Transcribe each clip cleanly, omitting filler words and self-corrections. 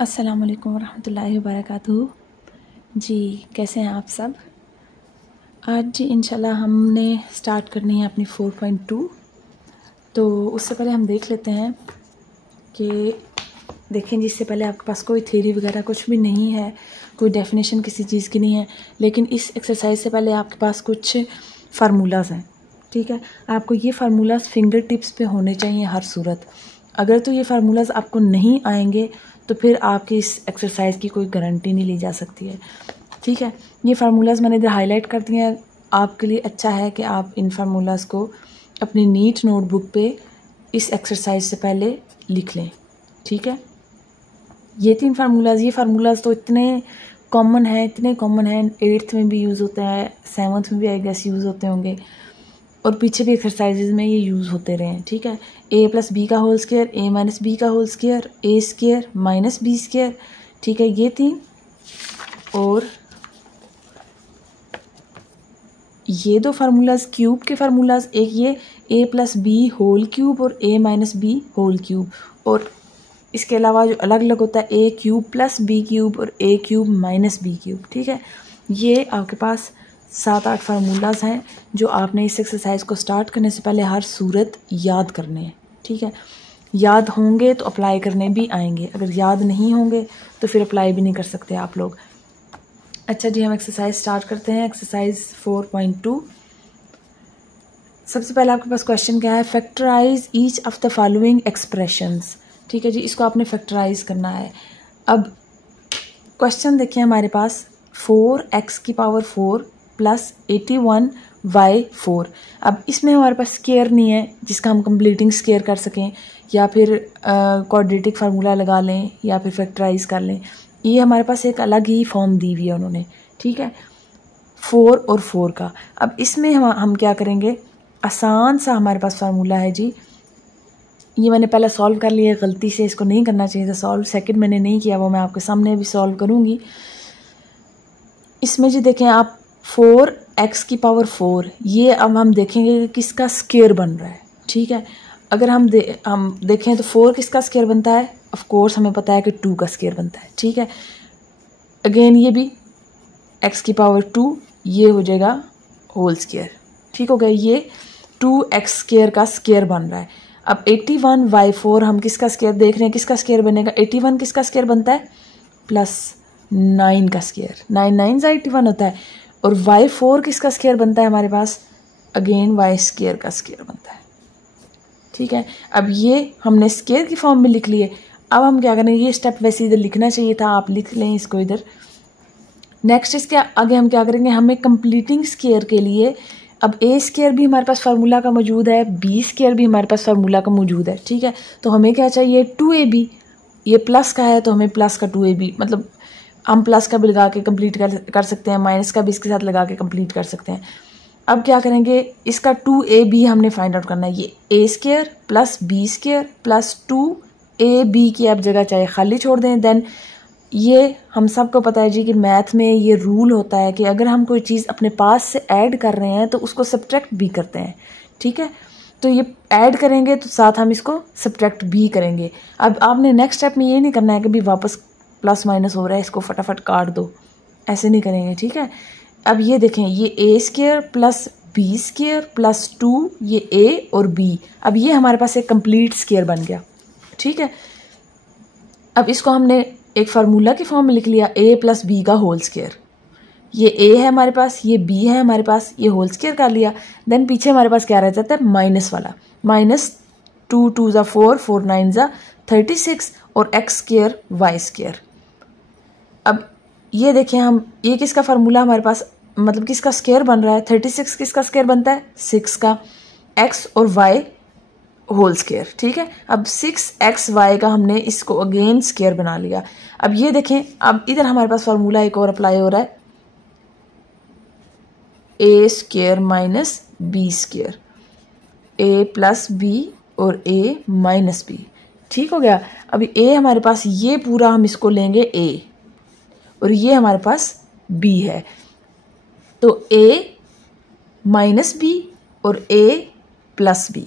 अस्सलाम वालेकुम वरहमतुल्लाहि वबरकातुहू। जी कैसे हैं आप सब। आज जी इंशाल्लाह हमने स्टार्ट करनी है अपनी 4.2। तो उससे पहले हम देख लेते हैं कि देखें जिससे पहले आपके पास कोई थ्योरी वगैरह कुछ भी नहीं है, कोई डेफिनेशन किसी चीज़ की नहीं है, लेकिन इस एक्सरसाइज से पहले आपके पास कुछ फार्मूलाज हैं। ठीक है, आपको ये फार्मूलाज फिंगर टिप्स पे होने चाहिए हर सूरत। अगर तो ये फार्मूलाज आपको नहीं आएंगे तो फिर आपकी इस एक्सरसाइज की कोई गारंटी नहीं ली जा सकती है। ठीक है, ये फार्मूलाज मैंने इधर हाईलाइट कर दिए हैं, आपके लिए अच्छा है कि आप इन फार्मूलाज को अपनी नीट नोटबुक पे इस एक्सरसाइज से पहले लिख लें। ठीक है, ये तीन फार्मूलाज, ये फार्मूलाज तो इतने कॉमन हैं, 8th में भी यूज़ होते हैं, 7th में भी आई गेस यूज़ होते होंगे, और पीछे भी एक्सरसाइजेज में ये यूज़ होते रहे हैं। ठीक है, a + b का होल स्क्वायर, a - b का whole square, a square - b square. ठीक है, ये तीन, और ये दो फार्मूलाज क्यूब के फार्मूलाज, एक ये a + b होल क्यूब और a - b होल क्यूब, और इसके अलावा जो अलग अलग होता है a क्यूब + b क्यूब और a क्यूब - b क्यूब। ठीक है, ये आपके पास 7-8 फार्मूलाज हैं जो आपने इस एक्सरसाइज को स्टार्ट करने से पहले हर सूरत याद करने हैं। ठीक है, याद होंगे तो अप्लाई करने भी आएंगे, अगर याद नहीं होंगे तो फिर अप्लाई भी नहीं कर सकते आप लोग। अच्छा जी, हम एक्सरसाइज स्टार्ट करते हैं। एक्सरसाइज 4.2। सबसे पहले आपके पास क्वेश्चन क्या है, factorise each of the following expressions. ठीक है जी, इसको आपने फैक्टराइज करना है। अब क्वेश्चन देखिए हमारे पास 4x⁴ + 81y⁴। अब इसमें हमारे पास स्क्वायर नहीं है जिसका हम कंप्लीटिंग स्क्वायर कर सकें, या फिर क्वाड्रेटिक फार्मूला लगा लें या फिर फैक्टराइज कर लें। ये हमारे पास एक अलग ही फॉर्म दी हुई है उन्होंने। ठीक है, 4 और 4 का। अब इसमें हम क्या करेंगे, आसान सा हमारे पास फार्मूला है जी। ये मैंने पहले सॉल्व कर लिया, गलती से इसको नहीं करना चाहिए था सॉल्व, सेकंड मैंने नहीं किया, वो मैं आपके सामने भी सॉल्व करूँगी। इसमें जी देखें आप 4x⁴, ये अब हम देखेंगे कि किसका स्क्वायर बन रहा है। ठीक है, अगर हम देखें तो 4 किसका स्क्वायर बनता है, ऑफ कोर्स हमें पता है कि 2 का स्क्वायर बनता है। ठीक है, अगेन ये भी x⁴, ये हो जाएगा होल स्क्वायर। ठीक हो गया, ये 2x² का स्क्वायर बन रहा है। अब 81y⁴ हम किसका स्क्वायर देख रहे हैं, किसका स्क्वायर बनेगा, 81 किसका स्क्वायर बनता है, +9 का स्क्वायर, 9 9 81 होता है, और y⁴ किसका स्क्वायर बनता है हमारे पास, अगेन y² का स्क्वायर बनता है। ठीक है, अब ये हमने स्क्वायर की फॉर्म में लिख लिए। अब हम क्या करेंगे, ये स्टेप वैसे इधर लिखना चाहिए था, आप लिख लें इसको इधर। नेक्स्ट इसके आगे हम क्या करेंगे, हमें कंप्लीटिंग स्क्वायर के लिए अब a² भी हमारे पास फार्मूला का मौजूद है, b² भी हमारे पास फार्मूला का मौजूद है। ठीक है, तो हमें क्या चाहिए, 2ab, ये प्लस का है तो हमें प्लस का 2ab, मतलब हम प्लस का भी लगा के कंप्लीट कर सकते हैं, माइनस का भी इसके साथ लगा के कंप्लीट कर सकते हैं। अब क्या करेंगे, इसका 2ab हमने फाइंड आउट करना है। ये a² + b² + 2ab की आप जगह चाहे खाली छोड़ दें। देन ये हम सबको पता है जी कि मैथ में ये रूल होता है कि अगर हम कोई चीज़ अपने पास से ऐड कर रहे हैं तो उसको सब्ट्रैक्ट भी करते हैं। ठीक है, तो ये ऐड करेंगे तो साथ हम इसको सब्ट्रैक्ट भी करेंगे। अब आपने नेक्स्ट स्टेप में ये नहीं करना है कि भी वापस प्लस माइनस हो रहा है इसको फटाफट काट दो, ऐसे नहीं करेंगे। ठीक है, अब ये देखें, ये a² + b² + 2, ये a और b, अब ये हमारे पास एक कंप्लीट स्क्वायर बन गया। ठीक है, अब इसको हमने एक फार्मूला की फॉर्म में लिख लिया, a + b का होल स्क्वायर। ये a है हमारे पास, ये b है हमारे पास, ये होल स्क्वायर कर लिया। देन पीछे हमारे पास क्या रह जाता है, माइनस वाला, -2 2 = 4, 4 9 = 36, और x² y²। अब ये देखें हम, ये किसका फार्मूला हमारे पास, मतलब किसका स्क्वायर बन रहा है, 36 किसका स्क्वायर बनता है, 6 का, x और y होल स्क्वायर। ठीक है, अब 6xy का हमने इसको अगेन स्क्वायर बना लिया। अब ये देखें, अब इधर हमारे पास फार्मूला एक और अप्लाई हो रहा है, a² - b², a + b और a - b। ठीक हो गया, अभी a हमारे पास ये पूरा हम इसको लेंगे a, और ये हमारे पास b है, तो a - b और a + b।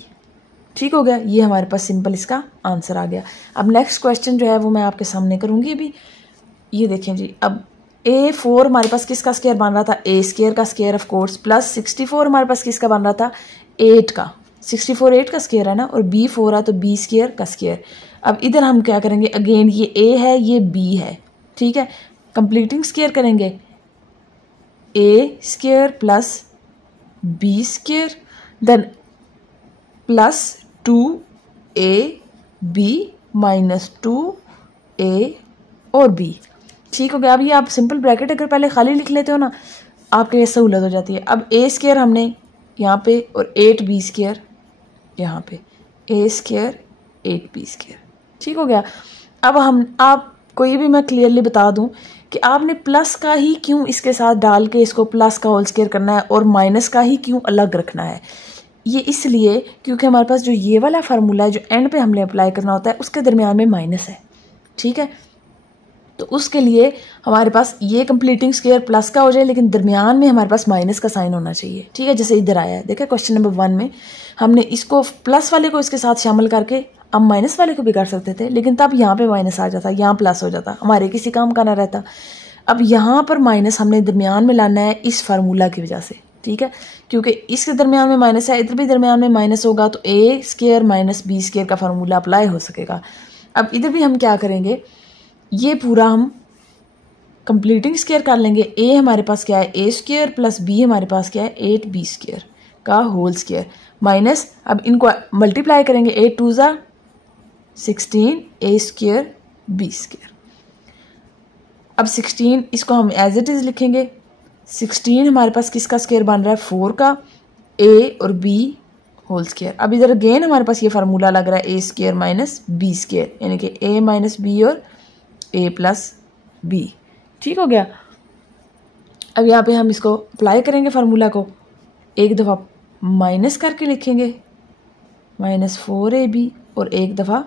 ठीक हो गया, ये हमारे पास सिंपल इसका आंसर आ गया। अब नेक्स्ट क्वेश्चन जो है वो मैं आपके सामने करूँगी अभी। ये देखें जी, अब A4 हमारे पास किसका स्क्वायर बन रहा था, ए स्क्वायर का स्क्वायर ऑफ कोर्स, प्लस 64 हमारे पास किसका बन रहा था, 8 का, 64 8 का स्क्वायर है ना, और B4 है तो B स्क्वायर का स्क्वायर। अब इधर हम क्या करेंगे, अगेन ये A है ये B है, ठीक है, कंप्लीटिंग स्क्वायर करेंगे, A square plus B square then plus 2AB minus 2A और B। ठीक हो गया। अब ये आप सिंपल ब्रैकेट अगर पहले खाली लिख लेते हो ना, आपके लिए सहूलत हो जाती है। अब A स्क्वायर हमने यहाँ पे और 8B स्क्वायर यहाँ पे, A स्क्वायर 8B स्क्वायर, ठीक हो गया। अब आपको ये भी मैं क्लियरली बता दूं कि आपने प्लस का ही क्यों इसके साथ डाल के इसको प्लस का होल स्क्वायर करना है और माइनस का ही क्यों अलग रखना है। ये इसलिए क्योंकि हमारे पास जो ये वाला फार्मूला है जो एंड पे हमने अप्लाई करना होता है उसके दरमियान में माइनस है, ठीक है। तो उसके लिए हमारे पास ये कंप्लीटिंग स्क्वायर प्लस का हो जाए लेकिन दरमियान में हमारे पास माइनस का साइन होना चाहिए, ठीक है, जैसे इधर आया है। देखा क्वेश्चन नंबर 1 में हमने इसको प्लस वाले को इसके साथ शामिल करके अब माइनस वाले को भी कर सकते थे, लेकिन तब यहाँ पे माइनस आ जाता, यहाँ प्लस हो जाता, हमारे किसी काम का ना रहता। अब यहाँ पर माइनस हमने दरमियान में लाना है इस फार्मूला की वजह से, ठीक है, क्योंकि इसके दरमियान में माइनस है, इधर भी दरमियान में माइनस होगा तो ए स्क्वायर माइनस बी स्क्वायर का फार्मूला अप्लाई हो सकेगा। अब इधर भी हम क्या करेंगे, ये पूरा हम कंप्लीटिंग स्क्वायर कर लेंगे। ए हमारे पास क्या है, ए स्क्वायर प्लस बी हमारे पास क्या है, 8B स्क्वायर का होल स्क्वायर माइनस, अब इनको मल्टीप्लाई करेंगे, 8 2 ज़ा 16 ए स्क्वायर बी स्क्वायर। अब 16 इसको हम एज इट इज़ लिखेंगे, 16 हमारे पास किसका स्क्वायर बन रहा है, 4 का, ए और बी होल स्क्वायर। अब इधर अगेन हमारे पास ये फार्मूला लग रहा है ए स्क्वायर माइनस बी स्क्वायर, यानी कि ए माइनस बी और ए प्लस बी, ठीक हो गया। अब यहाँ पे हम इसको अप्लाई करेंगे फार्मूला को, एक दफ़ा माइनस करके लिखेंगे माइनस 4AB और एक दफ़ा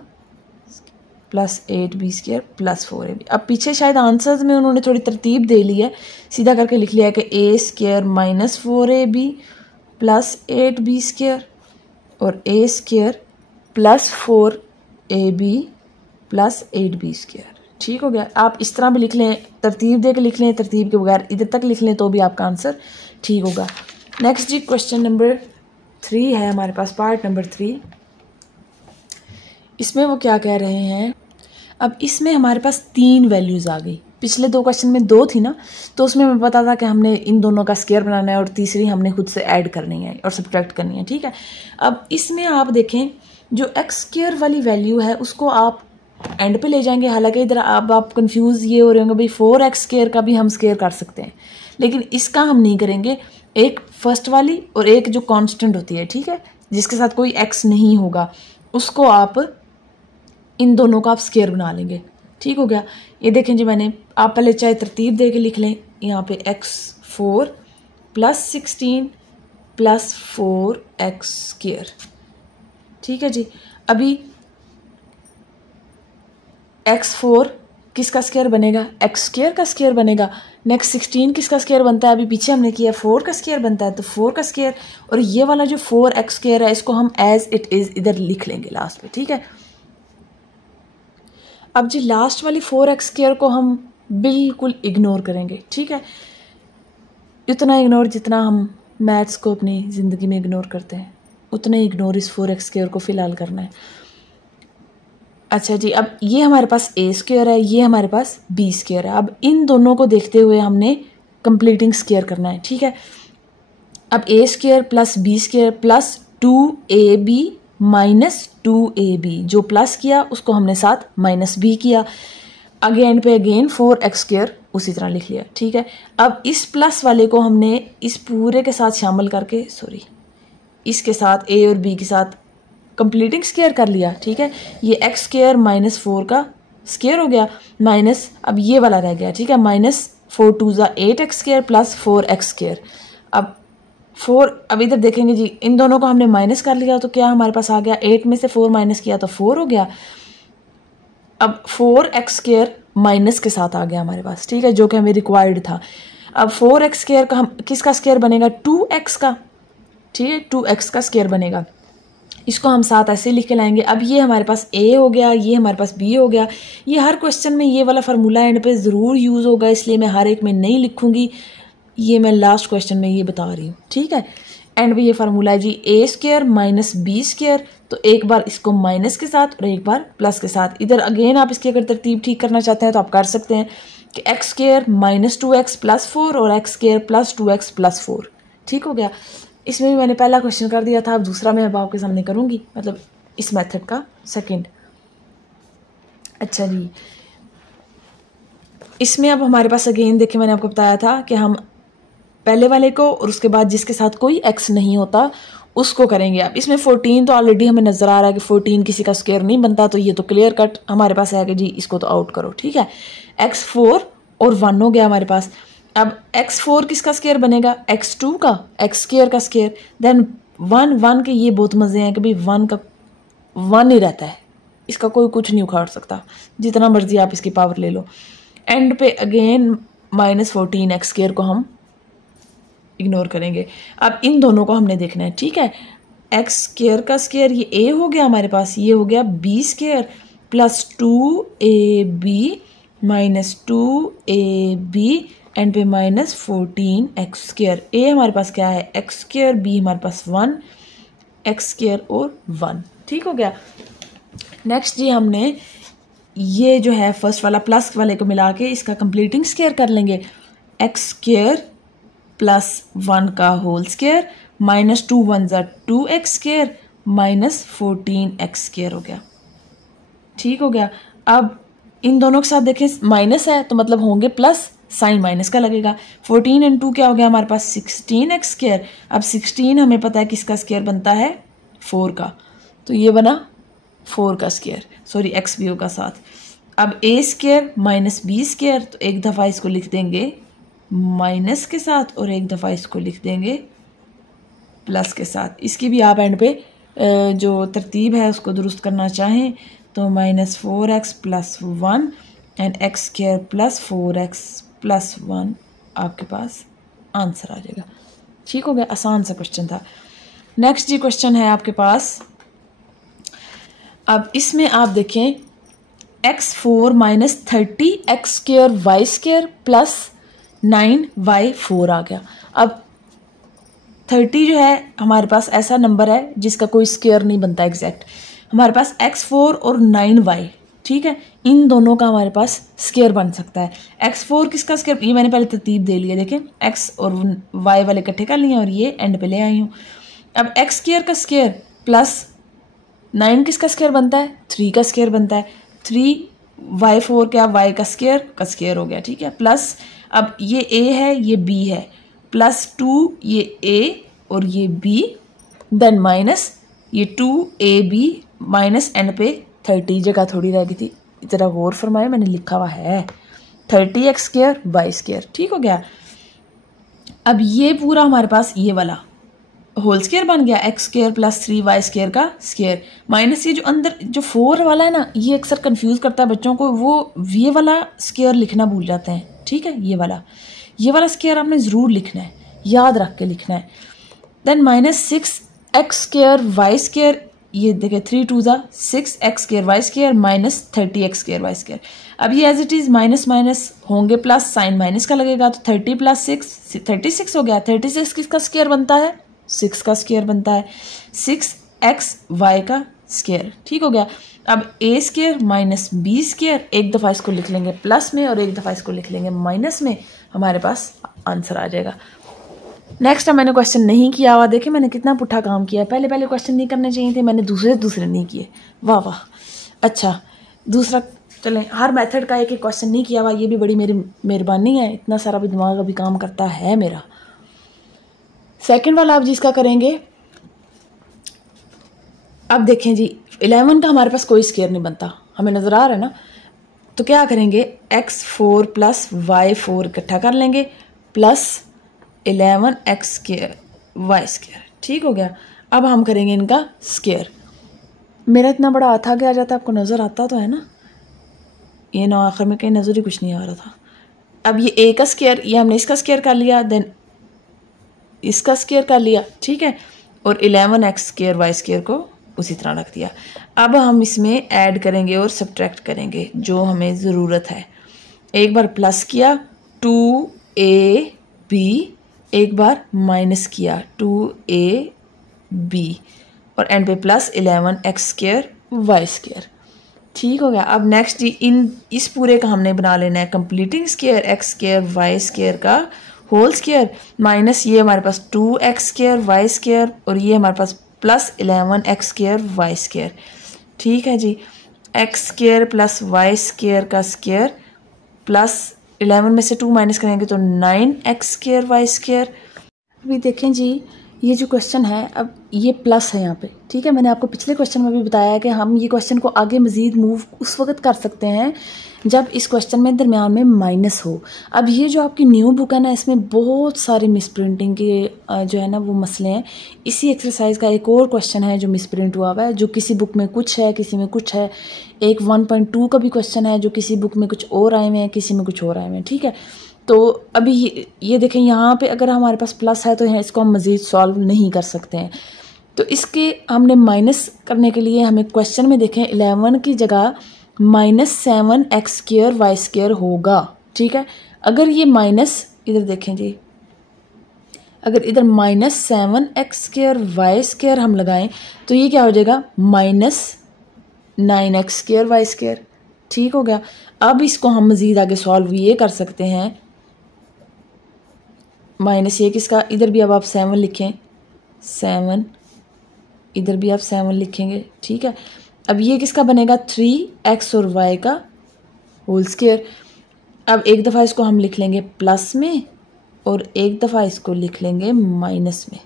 plus 8B square plus 4AB। अब पीछे शायद आंसर्स में उन्होंने थोड़ी तरतीब दे ली है, सीधा करके लिख लिया है कि A square minus 4AB plus 8B square और A square plus 4AB plus 8B square, ठीक हो गया। आप इस तरह भी लिख लें, तरतीब दे के लिख लें, तरतीब के बगैर इधर तक लिख लें तो भी आपका आंसर ठीक होगा। नेक्स्ट जी क्वेश्चन नंबर 3 है हमारे पास, पार्ट नंबर 3। इसमें वो क्या कह रहे हैं, अब इसमें हमारे पास 3 वैल्यूज़ आ गई। पिछले 2 क्वेश्चन में 2 थी ना, तो उसमें हमें पता था कि हमने इन दोनों का स्क्वायर बनाना है और तीसरी हमने खुद से ऐड करनी है और सब्ट्रैक्ट करनी है, ठीक है। अब इसमें आप देखें जो एक्स स्क्वायर वाली वैल्यू है उसको आप एंड पे ले जाएंगे, हालांकि इधर अब आप कंफ्यूज ये हो रहे होंगे भाई 4x स्क्वायर का भी हम स्क्वायर कर सकते हैं, लेकिन इसका हम नहीं करेंगे। एक फर्स्ट वाली और एक जो कांस्टेंट होती है, ठीक है, जिसके साथ कोई x नहीं होगा, उसको आप इन दोनों का आप स्क्वायर बना लेंगे, ठीक हो गया। ये देखें जी, मैंने आप पहले चाहे तरतीब दे के लिख लें, यहाँ पे x4 plus 16 plus 4x square, ठीक है जी। अभी x4 किसका स्क्वायर बनेगा, x स्क्वायर का स्क्वायर बनेगा। नेक्स्ट 16 किसका स्क्वायर बनता है, अभी पीछे हमने किया 4 का स्क्वायर बनता है, तो 4 का स्क्वायर, और ये वाला जो 4x स्क्वायर है इसको हम एज इट इज़ इधर लिख लेंगे लास्ट पे, ठीक है। अब जी लास्ट वाली 4x स्क्वायर को हम बिल्कुल इग्नोर करेंगे, ठीक है, इतना इग्नोर जितना हम मैथ्स को अपनी ज़िंदगी में इग्नोर करते हैं, उतना ही इग्नोर इस 4x स्क्वायर को फ़िलहाल करना है। अच्छा जी, अब ये हमारे पास ए स्क्वायर है, ये हमारे पास बी स्क्वायर है। अब इन दोनों को देखते हुए हमने कंप्लीटिंग स्क्वायर करना है, ठीक है। अब A square plus B square plus 2AB minus 2AB, जो प्लस किया उसको हमने साथ माइनस बी किया, अगेन पे अगेन 4x स्क्वायर उसी तरह लिख लिया, ठीक है। अब इस प्लस वाले को हमने इस पूरे के साथ शामिल करके, सॉरी, इसके साथ ए और बी के साथ कंप्लीटिंग स्क्वायर कर लिया, ठीक है। ये x स्क्वायर माइनस 4 का स्क्वायर हो गया, माइनस अब ये वाला रह गया, ठीक है, माइनस 4 2 ज़ा 8x square plus 4x square. अब इधर देखेंगे जी, इन दोनों को हमने माइनस कर लिया तो क्या हमारे पास आ गया, 8 में से 4 माइनस किया तो 4 हो गया। अब 4x स्क्वायर माइनस के साथ आ गया हमारे पास, ठीक है, जो कि हमें रिक्वायर्ड था। अब 4x स्क्वायर का हम किसका स्क्वायर बनेगा, 2x का, ठीक है, 2x का स्क्वायर बनेगा। इसको हम साथ ऐसे लिख के लाएंगे। अब ये हमारे पास ए हो गया, ये हमारे पास बी हो गया। ये हर क्वेश्चन में ये वाला फार्मूला एंड पे ज़रूर यूज़ होगा, इसलिए मैं हर एक में नहीं लिखूँगी, ये मैं लास्ट क्वेश्चन में ये बता रही हूँ, ठीक है। एंड पे ये फार्मूला है जी ए स्क्वायर माइनस बी स्क्वायर, तो एक बार इसको माइनस के साथ और एक बार प्लस के साथ। इधर अगेन आप इसकी अगर तरतीब ठीक करना चाहते हैं तो आप कर सकते हैं कि x square minus 2x plus 4 और x square plus 2x plus 4, ठीक हो गया। इसमें भी मैंने पहला क्वेश्चन कर दिया था, अब दूसरा मैं अब आपके सामने करूँगी, मतलब इस मेथड का सेकंड। अच्छा जी, इसमें अब हमारे पास अगेन देखिए मैंने आपको बताया था कि हम पहले वाले को और उसके बाद जिसके साथ कोई x नहीं होता उसको करेंगे। अब इसमें 14 तो ऑलरेडी हमें नज़र आ रहा है कि 14 किसी का स्क्वायर नहीं बनता, तो ये तो क्लियर कट हमारे पास है कि जी इसको तो आउट करो, ठीक है। x4 और 1 हो गया हमारे पास। अब x4 किसका स्क्वायर बनेगा, x2 का, x स्क्वायर का स्क्वायर। देन 1 के ये बहुत मज़े हैं कि भाई 1 का 1 ही रहता है, इसका कोई कुछ नहीं उखाड़ सकता, जितना मर्जी आप इसकी पावर ले लो। एंड पे अगेन माइनस 14 एक्स स्क्वायर को हम इग्नोर करेंगे। अब इन दोनों को हमने देखना है, ठीक है। एक्स स्क्वायर का स्क्वायर ये ए हो गया हमारे पास, ये हो गया B square plus 2ab minus 2ab and पे माइनस 14 एक्स स्क्वायर। ए हमारे पास क्या है एक्स स्क्वायर, बी हमारे पास 1 एक्स स्क्वायर और 1, ठीक हो गया। नेक्स्ट जी हमने ये जो है फर्स्ट वाला प्लस वाले को मिला के इसका कंप्लीटिंग स्क्वायर कर लेंगे। एक्स स्क्वायर प्लस 1 का होल स्क्वायर माइनस 2 1 ज़ा 2x square minus 14 X square हो गया, ठीक हो गया। अब इन दोनों के साथ देखें माइनस है तो मतलब होंगे प्लस, साइन माइनस का लगेगा। 14 एंड 2 क्या हो गया हमारे पास 16 एक्स स्क्वायर। अब 16 हमें पता है किसका स्क्वायर बनता है 4 का, तो ये बना 4 का स्क्वायर, सॉरी एक्स भी होगा साथ। अब A square minus B square, तो एक दफ़ा इसको लिख देंगे माइनस के साथ और एक दफ़ा इसको लिख देंगे प्लस के साथ। इसकी भी आप एंड पे जो तरतीब है उसको दुरुस्त करना चाहें तो minus 4x plus 1 and x square plus 4x plus 1 आपके पास आंसर आ जाएगा, ठीक हो गया। आसान सा क्वेश्चन था। नेक्स्ट जी क्वेश्चन है आपके पास, अब इसमें आप देखें x4 minus 30 X square Y square plus 9y4 आ गया। अब 30 जो है हमारे पास ऐसा नंबर है जिसका कोई स्क्वायर नहीं बनता एग्जैक्ट। हमारे पास x4 और 9y, ठीक है, इन दोनों का हमारे पास स्क्वायर बन सकता है। x4 किसका स्क्वायर, ये मैंने पहले तरतीब दे लिया, देखें x और y वाले इकट्ठे कर लिए और ये एंड पे ले आई हूँ। अब x स्क्वायर का स्क्वायर प्लस 9 किसका स्क्वायर बनता है 3 का स्क्वायर बनता है। 3y4 क्या y का स्क्वायर हो गया, ठीक है। प्लस अब ये a है ये b है, प्लस 2 ये a और ये b, देन माइनस ये 2ab माइनस एंड पे 30 जगह थोड़ी रह गई थी, जरा गौर फरमाए मैंने लिखा हुआ है 30 एक्स स्क्वायर वाई स्क्वायर, ठीक हो गया। अब ये पूरा हमारे पास ये वाला होल स्क्वायर बन गया x square plus 3y square का स्क्वायर माइनस ये जो अंदर जो 4 वाला है ना, ये अक्सर कंफ्यूज करता है बच्चों को, वो ये वाला स्क्वायर लिखना भूल जाते हैं, ठीक है। ये वाला स्क्वायर आपने ज़रूर लिखना है, याद रख के लिखना है। Then minus 6 X square Y square, ये देखें 3 2 ज़ा 6 X square Y square minus 30 X square Y square. अब ये as it is minus minus होंगे प्लस, साइन माइनस का लगेगा, तो 30 प्लस 6 36 हो गया। 36 किसका स्क्वायर बनता है 6 का स्क्वायर बनता है, 6xy का स्क्वायर, ठीक हो गया। अब a square minus B square, एक दफ़ा इसको लिख लेंगे प्लस में और एक दफ़ा इसको लिख लेंगे माइनस में, हमारे पास आंसर आ जाएगा। नेक्स्ट मैंने क्वेश्चन नहीं किया हुआ, देखिए मैंने कितना पुट्ठा काम किया है। पहले क्वेश्चन नहीं करने चाहिए थे, मैंने दूसरे नहीं किए, वाह वाह। अच्छा दूसरा, चलें हर मेथड का एक क्वेश्चन नहीं किया हुआ, ये भी बड़ी मेरी मेहरबानी है, इतना सारा भी दिमाग अभी काम करता है मेरा। सेकंड वाला आप जिसका करेंगे, अब देखें जी 11 का हमारे पास कोई स्क्वायर नहीं बनता, हमें नज़र आ रहा है ना, तो क्या करेंगे x4 प्लस y4 इकट्ठा कर लेंगे plus 11x square Y square, ठीक हो गया। अब हम करेंगे इनका स्क्वायर। मेरा इतना बड़ा हाथ आगे आ जाता है, आपको नज़र आता तो है ना, ये ना आखिर में कहीं नज़र ही कुछ नहीं आ रहा था। अब ये a का स्क्वायर, ये हमने इसका स्क्वायर कर लिया, देन इसका स्क्वायर कर लिया, ठीक है, और 11x स्क्वायर वाई स्क्वायर को उसी तरह रख दिया। अब हम इसमें ऐड करेंगे और सब्ट्रैक्ट करेंगे जो हमें ज़रूरत है। एक बार प्लस किया 2ab, एक बार माइनस किया 2ab और एंड पे प्लस 11x² y²। ठीक हो गया। अब नेक्स्ट जी इस पूरे का हमने बना लेना है कंप्लीटिंग स्क्वायर x² y² का होल स्क्वायर माइनस ये हमारे पास 2x² y² और ये हमारे पास प्लस 11x² y²। ठीक है जी, x² प्लस y² का स्क्वायर प्लस 11 में से 2 माइनस करेंगे तो 9x² y²। अभी देखें जी ये जो क्वेश्चन है, अब ये प्लस है यहाँ पे, ठीक है। मैंने आपको पिछले क्वेश्चन में भी बताया कि हम ये क्वेश्चन को आगे मज़ीद मूव उस वक्त कर सकते हैं जब इस क्वेश्चन में दरमियान में माइनस हो। अब ये जो आपकी न्यू बुक है ना, इसमें बहुत सारे मिसप्रिंटिंग के जो है ना वो मसले हैं। इसी एक्सरसाइज का एक और क्वेश्चन है जो मिसप्रिंट हुआ हुआ है, जो किसी बुक में कुछ है किसी में कुछ है। एक 1.2 का भी क्वेश्चन है जो किसी बुक में कुछ और आए हुए हैं किसी में कुछ और आए हुए हैं, ठीक है। तो अभी ये देखें यहाँ पे अगर हमारे पास प्लस है तो यहाँ इसको हम मज़ीद सॉल्व नहीं कर सकते हैं। तो इसके हमने माइनस करने के लिए हमें क्वेश्चन में देखें 11 की जगह -7x² y² होगा, ठीक है। अगर ये माइनस इधर देखें जी, अगर इधर -7x² y² हम लगाएं तो ये क्या हो जाएगा -9x² y²। ठीक हो गया। अब इसको हम मज़ीद आगे सॉल्व ये कर सकते हैं माइनस ये किसका, इधर भी अब आप 7 लिखें 7, इधर भी आप 7 लिखेंगे, ठीक है। अब ये किसका बनेगा 3x और y का होल स्क्वायर। अब एक दफ़ा इसको हम लिख लेंगे प्लस में और एक दफ़ा इसको लिख लेंगे माइनस में।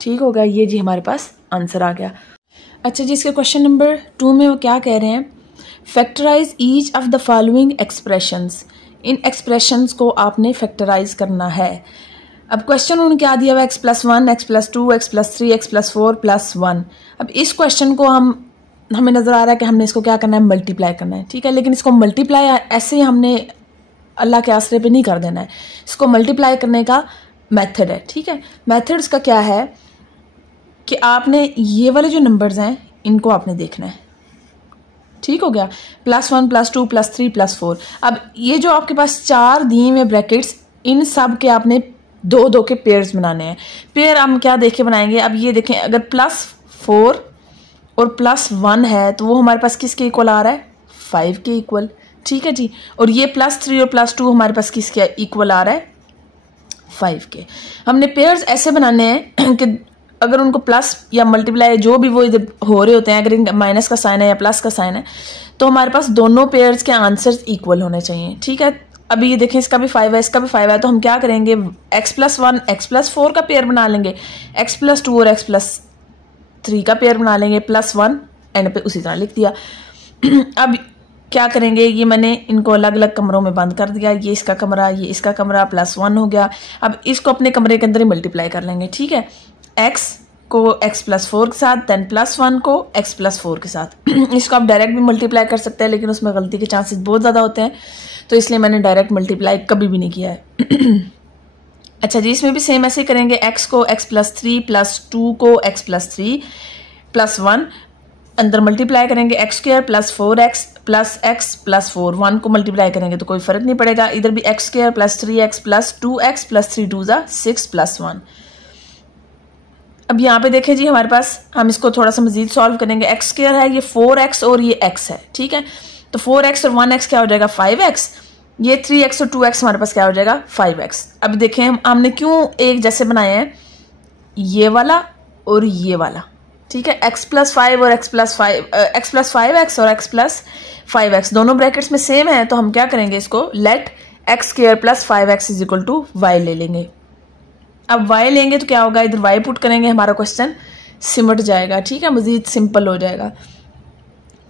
ठीक होगा। ये जी हमारे पास आंसर आ गया। अच्छा जी, इसके क्वेश्चन नंबर 2 में वो क्या कह रहे हैं, factorise each of the following expressions. इन एक्सप्रेशंस को आपने फैक्टराइज करना है। अब क्वेश्चन उन्होंने क्या दिया हुआ, x+1 x+2 x+3 x+4 +1। अब इस क्वेश्चन को हमें नज़र आ रहा है कि हमने इसको क्या करना है, मल्टीप्लाई करना है, ठीक है। लेकिन इसको मल्टीप्लाई ऐसे ही हमने अल्लाह के आसरे पे नहीं कर देना है, इसको मल्टीप्लाई करने का मेथड है, ठीक है। मेथड्स का क्या है कि आपने ये वाले जो नंबर्स हैं इनको आपने देखना है, ठीक हो गया। +1 +2 +3 +4। अब ये जो आपके पास 4 दिए हुए ब्रैकेट्स, इन सब के आपने 2-2 के पेयर्स बनाने हैं। पेयर हम क्या देख के बनाएंगे, अब ये देखें अगर +4 और +1 है तो वो हमारे पास किसके इक्वल आ रहा है, 5 के इक्वल, ठीक है जी। और ये +3 और +2 हमारे पास किसके इक्वल आ रहा है, 5 के। हमने पेयर्स ऐसे बनाने हैं कि अगर उनको प्लस या मल्टीप्लाई जो भी वो इधर हो रहे होते हैं, अगर इनका माइनस का साइन है या प्लस का साइन है तो हमारे पास दोनों पेयर्स के आंसर्स इक्वल होने चाहिए, ठीक है। अभी ये देखें इसका भी 5 है इसका भी 5 है, तो हम क्या करेंगे x+1 x+4 का पेयर बना लेंगे, x+2 और x+3 का पेयर बना लेंगे, +1 एंड पे उसी तरह लिख दिया। अब क्या करेंगे, ये मैंने इनको अलग अलग कमरों में बंद कर दिया, ये इसका कमरा ये इसका कमरा, +1 हो गया। अब इसको अपने कमरे के अंदर ही मल्टीप्लाई कर लेंगे, ठीक है। x को x+4 के साथ, देन +1 को x+4 के साथ। इसको आप डायरेक्ट भी मल्टीप्लाई कर सकते हैं लेकिन उसमें गलती के चांसेस बहुत ज़्यादा होते हैं, तो इसलिए मैंने डायरेक्ट मल्टीप्लाई कभी भी नहीं किया है। अच्छा जी, इसमें भी सेम ऐसे करेंगे, x को x+3 +2 को x+3 +1 अंदर मल्टीप्लाई करेंगे, x² +4x +x +4 1 को मल्टीप्लाई करेंगे तो कोई फ़र्क नहीं पड़ेगा। इधर भी x² +3x +2x +3 2 6 +1। अब यहाँ पे देखें जी हमारे पास, हम इसको थोड़ा सा मजीद सॉल्व करेंगे। x² है ये 4x और ये x है, ठीक है। तो 4x और 1x क्या हो जाएगा 5x, ये 3x और 2x हमारे पास क्या हो जाएगा 5x। अब देखें हमने क्यों एक जैसे बनाए हैं, ये वाला और ये वाला, ठीक है। x+5 और x+5x और x+5x दोनों ब्रैकेट्स में सेम है, तो हम क्या करेंगे इसको लेट x² +5x = y ले लेंगे। अब y लेंगे तो क्या होगा, इधर y पुट करेंगे, हमारा क्वेश्चन सिमट जाएगा, ठीक है, मजीद सिंपल हो जाएगा।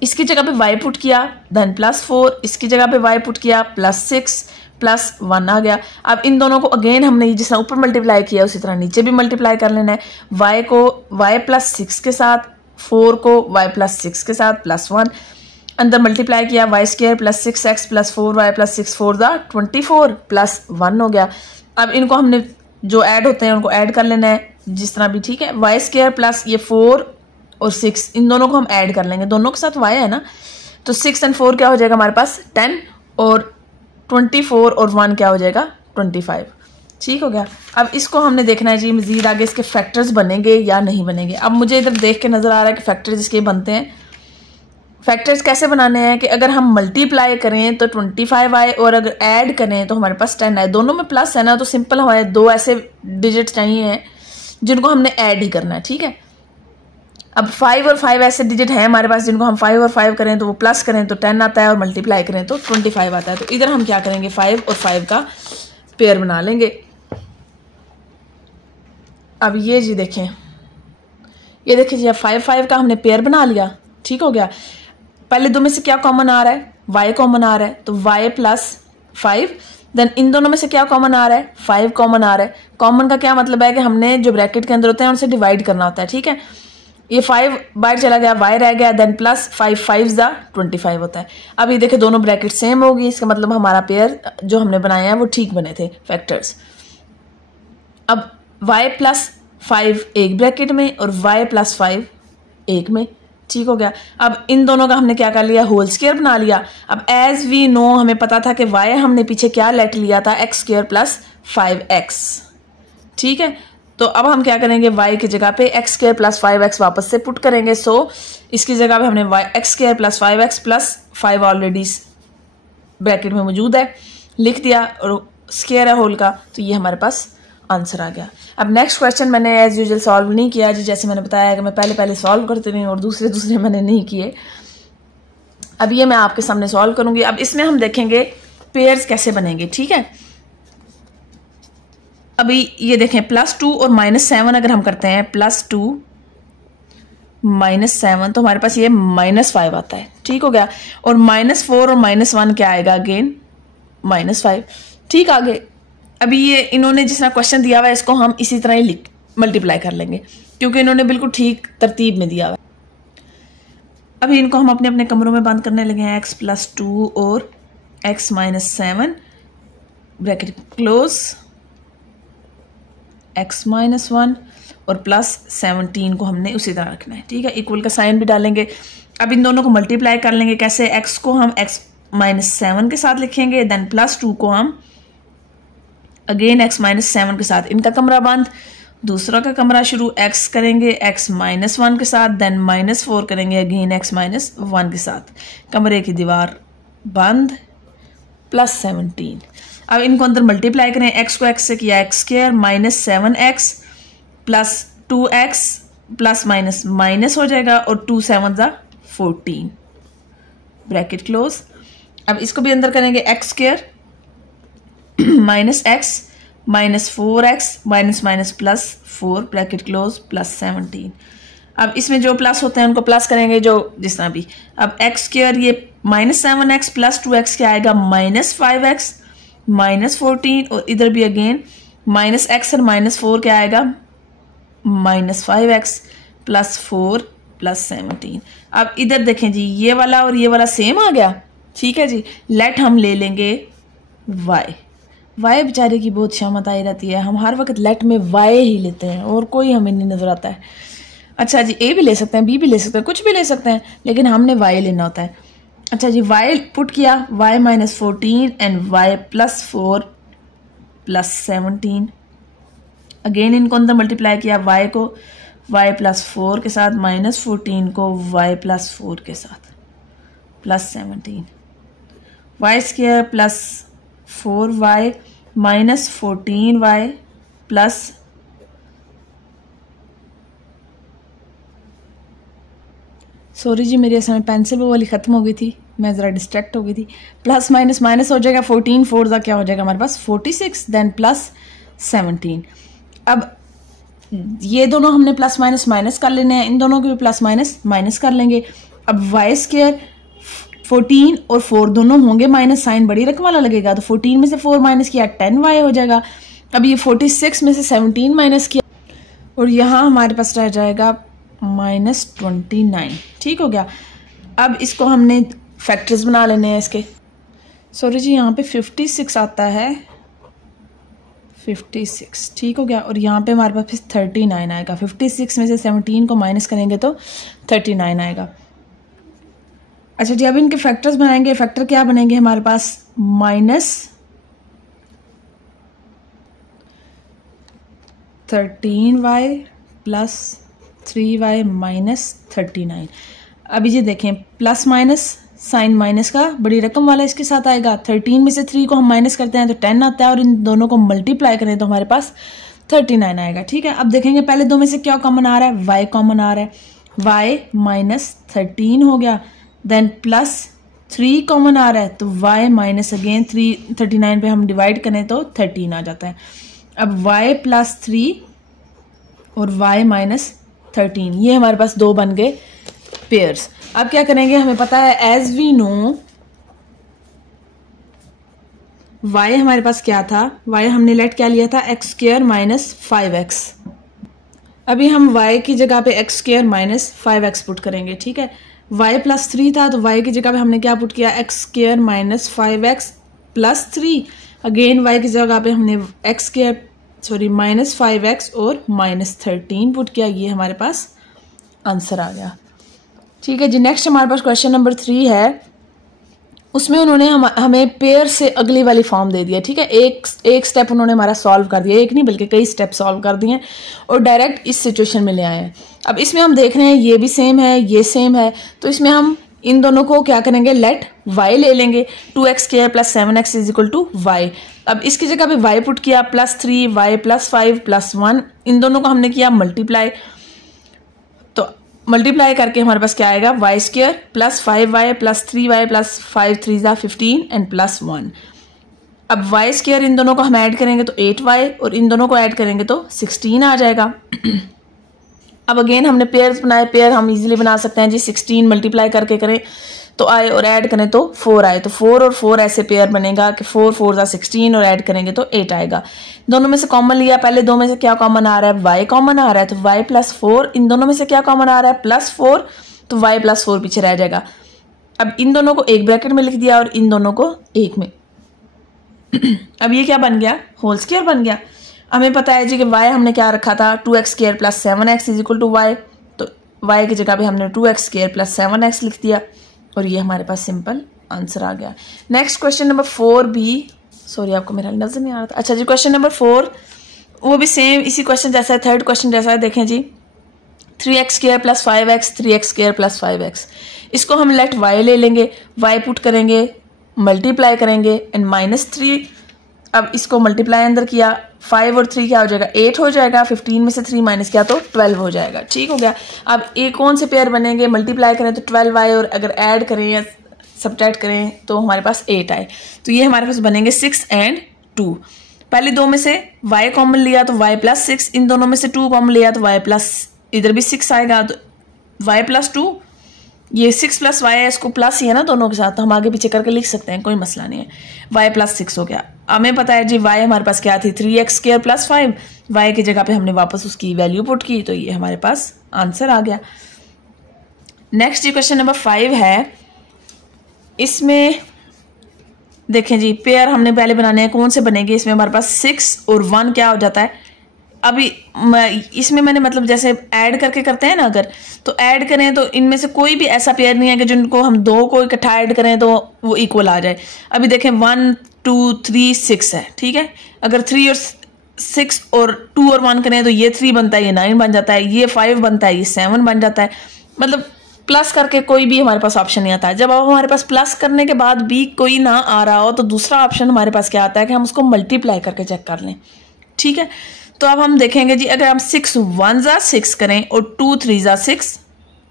इसकी जगह पे y पुट किया, देन +4, इसकी जगह पे y पुट किया, +6 +1 आ गया। अब इन दोनों को अगेन हमने जिस तरह ऊपर मल्टीप्लाई किया उसी तरह नीचे भी मल्टीप्लाई कर लेना है। y को y+6 के साथ, 4 को y+6 के साथ, +1 अंदर मल्टीप्लाई किया, y² +6x +4y +6 4 24 +1 हो गया। अब इनको हमने जो ऐड होते हैं उनको ऐड कर लेना है जिस तरह भी, ठीक है। वाई स्क्वायर प्लस ये 4 और 6, इन दोनों को हम ऐड कर लेंगे, दोनों के साथ वाई है ना, तो 6 और 4 क्या हो जाएगा हमारे पास 10, और 24 और 1 क्या हो जाएगा 25, ठीक हो गया। अब इसको हमने देखना है जी मज़ीद आगे इसके फैक्टर्स बनेंगे या नहीं बनेंगे। अब मुझे इधर देख के नज़र आ रहा है कि फैक्टर्स इसके बनते हैं। फैक्टर्स कैसे बनाने हैं कि अगर हम मल्टीप्लाई करें तो 25 आए, और अगर ऐड करें तो हमारे पास 10 आए। दोनों में प्लस है ना, तो सिंपल हमारे दो ऐसे डिजिट चाहिए हैं जिनको हमने ऐड ही करना है, ठीक है। अब 5 और 5 ऐसे डिजिट हैं हमारे पास जिनको हम 5 और 5 करें तो वो प्लस करें तो 10 आता है, और मल्टीप्लाई करें तो 25 आता है। तो इधर हम क्या करेंगे 5 और 5 का पेयर बना लेंगे। अब ये जी देखें, ये देखिए जी, अब 5 5 का हमने पेयर बना लिया, ठीक हो गया। पहले दो में से क्या कॉमन आ रहा है, y कॉमन आ रहा है, तो y प्लस 5, देन इन दोनों में से क्या कॉमन आ रहा है 5 कॉमन आ रहा है। कॉमन का क्या मतलब है कि हमने जो ब्रैकेट के अंदर होते हैं उनसे डिवाइड करना होता है, ठीक है। ये 5 बाहर चला गया, y रह गया, देन प्लस 5 5 25 होता है। अब ये देखे दोनों ब्रैकेट सेम होगी, इसका मतलब हमारा पेयर जो हमने बनाया है वो ठीक बने थे फैक्टर्स। अब y प्लस 5 एक ब्रैकेट में और y प्लस 5 एक में, ठीक हो गया। अब इन दोनों का हमने क्या कर लिया होल स्क्वायर बना लिया। अब एज वी नो हमें पता था कि y हमने पीछे क्या लेट लिया था x स्क्वायर प्लस 5x, ठीक है। तो अब हम क्या करेंगे y की जगह पे x स्क्वायर प्लस 5x वापस से पुट करेंगे। सो इसकी जगह पे हमने x square plus 5x plus 5 already bracket में मौजूद है लिख दिया, और स्क्वायर है होल का, तो ये हमारे पास आंसर आ गया। अब नेक्स्ट क्वेश्चन मैंने एज यूजुअल सॉल्व नहीं किया जी, जैसे मैंने बताया कि मैं पहले सॉल्व करती रही और दूसरे मैंने नहीं किए। अब ये मैं आपके सामने सॉल्व करूंगी। अब इसमें हम देखेंगे पेयर्स कैसे बनेंगे, ठीक है। अभी ये देखें +2 और -7 अगर हम करते हैं +2 -7 तो हमारे पास ये -5 आता है, ठीक हो गया। और -4 और -1 क्या आएगा अगेन -5, ठीक। आगे अभी ये इन्होंने जिस तरह क्वेश्चन दिया हुआ है इसको हम इसी तरह ही मल्टीप्लाई कर लेंगे क्योंकि इन्होंने बिल्कुल ठीक तरतीब में दिया हुआ है। अभी इनको हम अपने अपने कमरों में बंद करने लगे हैं। x + 2 और x - 7 ब्रैकेट क्लोज, x - 1 और +17 को हमने उसी तरह रखना है, ठीक है। इक्वल का साइन भी डालेंगे। अब इन दोनों को मल्टीप्लाई कर लेंगे कैसे, x को हम x - 7 के साथ लिखेंगे, देन +2 को हम अगेन x - 7 के साथ, इनका कमरा बंद, दूसरा का कमरा शुरू, x करेंगे x - 1 के साथ, देन -4 करेंगे अगेन x - 1 के साथ, कमरे की दीवार बंद, +17। अब इनको अंदर मल्टीप्लाई करें, x को x से किया x square -7x plus 2x plus minus minus हो जाएगा, और 2 7 14 ब्रैकेट क्लोज। अब इसको भी अंदर करेंगे x square -x -4x minus minus +4 bracket close +17। अब इसमें जो प्लस होते हैं उनको प्लस करेंगे जो जिस तरह भी। अब x स्क्वायर ये -7x प्लस 2x क्या आएगा -5x -14, और इधर भी अगेन -x और -4 क्या आएगा -5x +4 +17। अब इधर देखें जी ये वाला और ये वाला सेम आ गया, ठीक है जी। लेट हम ले लेंगे y बेचारे की बहुत शामत आई रहती है, हम हर वक्त लेट में y ही लेते हैं और कोई हमें नहीं नजर आता है। अच्छा जी a भी ले सकते हैं, b भी ले सकते हैं, कुछ भी ले सकते हैं, लेकिन हमने y लेना होता है। अच्छा जी y पुट किया, y -14 एंड y +4 +17। अगेन इनको अंदर मल्टीप्लाई किया, y को y +4 के साथ, -14 को y +4 के साथ +17, y square +4y -14y plus sorry जी मेरी असल में पेंसिल वो वाली ख़त्म हो गई थी, मैं ज़रा डिस्ट्रैक्ट हो गई थी। प्लस माइनस माइनस हो जाएगा, 14 4 क्या हो जाएगा हमारे पास 46, देन +17। अब ये दोनों हमने प्लस माइनस माइनस कर लेने हैं, इन दोनों को भी प्लस माइनस माइनस कर लेंगे। अब वाई स्क्वायर 14 और 4 दोनों होंगे, माइनस साइन बड़ी रकम वाला लगेगा, तो 14 में से 4 माइनस किया 10y हो जाएगा। अब ये 46 में से 17 माइनस किया और यहाँ हमारे पास रह जाएगा -29, ठीक हो गया। अब इसको हमने फैक्टर्स बना लेने हैं इसके। सॉरी जी यहाँ पे 56 आता है, 56, ठीक हो गया। और यहाँ पे हमारे पास फिर 39 आएगा। 56 में से 17 को माइनस करेंगे तो 39 आएगा। अच्छा जी, अब इनके फैक्टर्स बनाएंगे। फैक्टर क्या बनेंगे हमारे पास, -13y प्लस 3y माइनस 39। अभी जी देखें, प्लस माइनस साइन माइनस का बड़ी रकम वाला इसके साथ आएगा। 13 में से 3 को हम माइनस करते हैं तो 10 आता है, और इन दोनों को मल्टीप्लाई करें तो हमारे पास 39 आएगा। ठीक है, अब देखेंगे पहले दो में से क्या कॉमन आ रहा है, y कॉमन आ रहा है। y माइनस 13 हो गया, देन प्लस 3 कॉमन आ रहा है तो y माइनस अगेन 39 पे हम डिवाइड करें तो 13 आ जाता है। अब y प्लस 3 और y माइनस 13, ये हमारे पास दो बन गए पेयर्स। अब क्या करेंगे, हमें पता है एज वी नो y हमारे पास क्या था, y हमने लेट क्या लिया था, एक्स स्क्वायर माइनस 5x। अभी हम y की जगह पे x square minus 5x put करेंगे। ठीक है, y प्लस 3 था तो y की जगह पे हमने क्या पुट किया, x square minus 5x plus 3। Again y की जगह पे हमने एक्स स्क्वायर माइनस 5x और माइनस 13 पुट किया। ये हमारे पास आंसर आ गया। ठीक है जी, नेक्स्ट हमारे पास क्वेश्चन नंबर 3 है। उसमें उन्होंने हमें पेयर से अगली वाली फॉर्म दे दिया। ठीक है, एक स्टेप उन्होंने हमारा सॉल्व कर दिया, एक नहीं बल्कि कई स्टेप सॉल्व कर दिए और डायरेक्ट इस सिचुएशन में ले आए हैं। अब इसमें हम देख रहे हैं ये भी सेम है, ये सेम है, तो इसमें हम इन दोनों को क्या करेंगे, लेट y ले लेंगे। 2x square plus 7x is equal to y। अब इसकी जगह पे y पुट किया, प्लस 3 y प्लस 5 प्लस 1, इन दोनों को हमने किया मल्टीप्लाई। तो मल्टीप्लाई करके हमारे पास क्या आएगा, y square plus 5y plus 3y plus 5 3 15 and plus 1। अब y स्क्वायर इन दोनों को हम ऐड करेंगे तो 8y और इन दोनों को ऐड करेंगे तो 16 आ जाएगा। अब अगेन हमने पेयर्स बनाए, पेयर हम इजीली बना सकते हैं जी। 16 मल्टीप्लाई करके करें तो आए और ऐड करें तो 4 आए, तो 4 और 4 ऐसे पेयर बनेगा कि 4 4 16 और ऐड करेंगे तो 8 आएगा। दोनों में से कॉमन लिया, पहले दो में से क्या कॉमन आ रहा है, y कॉमन आ रहा है तो y प्लस 4। इन दोनों में से क्या कॉमन आ रहा है, प्लस 4, तो y प्लस 4 पीछे रह जाएगा। अब इन दोनों को एक ब्रैकेट में लिख दिया और इन दोनों को एक में। अब ये क्या बन गया, होल स्क्वायर बन गया। हमें पता है जी कि y हमने क्या रखा था, 2x square plus 7x is equal to y, तो y की जगह पे हमने 2x स्क्वायर प्लस 7x लिख दिया और ये हमारे पास सिंपल आंसर आ गया। नेक्स्ट क्वेश्चन नंबर 4 भी, सॉरी आपको मेरा नजर नहीं आ रहा था। अच्छा जी, क्वेश्चन नंबर 4 वो भी सेम इसी क्वेश्चन जैसा है, थर्ड क्वेश्चन जैसा है। देखें जी, 3x square plus 5x 3x square plus 5x, इसको हम लेट y ले लेंगे, y पुट करेंगे, मल्टीप्लाई करेंगे एंड माइनस 3। अब इसको मल्टीप्लाई अंदर किया, 5 और 3 क्या हो जाएगा, 8 हो जाएगा। 15 में से 3 माइनस किया तो 12 हो जाएगा। ठीक हो गया। अब एक कौन से पेयर बनेंगे, मल्टीप्लाई करें तो 12y और अगर ऐड करें या सब्ट्रैक्ट करें तो हमारे पास 8 आए, तो ये हमारे पास बनेंगे 6 एंड 2। पहले दो में से y कॉमन लिया तो y प्लस 6, इन दोनों में से 2 कॉमन लिया तो y प्लस, इधर भी 6 आएगा तो y प्लस 2, ये 6 प्लस y है, इसको प्लस ही है ना दोनों के साथ, तो हम आगे पीछे करके लिख सकते हैं, कोई मसला नहीं है। y प्लस 6 हो गया। हमें पता है जी y हमारे पास क्या थी, 3x स्क्वायर प्लस 5, y की जगह पे हमने वापस उसकी वैल्यू पुट की तो ये हमारे पास आंसर आ गया। नेक्स्ट जी क्वेश्चन नंबर 5 है। इसमें देखें जी, पेयर हमने पहले बनाने हैं, कौन से बनेंगे, इसमें हमारे पास 6 और 1 क्या हो जाता है। अभी इसमें मैंने मतलब जैसे ऐड करके करते हैं ना, अगर तो ऐड करें तो इनमें से कोई भी ऐसा पेयर नहीं है कि जिनको हम दो को इकट्ठा ऐड करें तो वो इक्वल आ जाए। अभी देखें 1 2 3 6 है, ठीक है। अगर 3 और 6 और 2 और 1 करें तो ये 3 बनता है, ये 9 बन जाता है, ये 5 बनता है, ये 7 बन जाता है। मतलब प्लस करके कोई भी हमारे पास ऑप्शन नहीं आता है। जब अब हमारे पास प्लस करने के बाद भी कोई ना आ रहा हो तो दूसरा ऑप्शन हमारे पास क्या आता है कि हम उसको मल्टीप्लाई करके चेक कर लें। ठीक है, तो अब हम देखेंगे जी, अगर हम 6 1 जा 6 करें और 2 3 जा 6,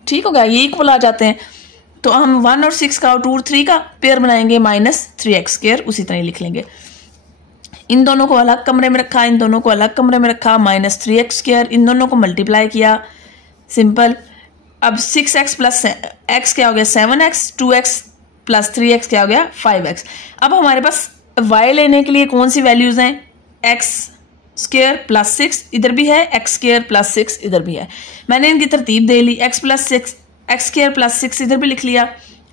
ठीक हो गया, ये इक्वल आ जाते हैं। तो हम 1 और 6 का और 2 और 3 का पेयर बनाएंगे माइनस 3x स्क्वायर, उसी तरह लिख लेंगे। इन दोनों को अलग कमरे में रखा, इन दोनों को अलग कमरे में रखा, माइनस 3x स्क्वायर, इन दोनों को मल्टीप्लाई किया, सिंपल। अब 6x प्लस x क्या हो गया 7x, 2x प्लस 3x क्या हो गया 5x। अब हमारे पास y लेने के लिए कौन सी वैल्यूज हैं, x स्क्वायर प्लस 6 इधर भी है, x स्क्वायर प्लस 6 इधर भी है। मैंने इनकी तरतीब दे ली, x स्क्वायर प्लस 6 इधर भी लिख लिया,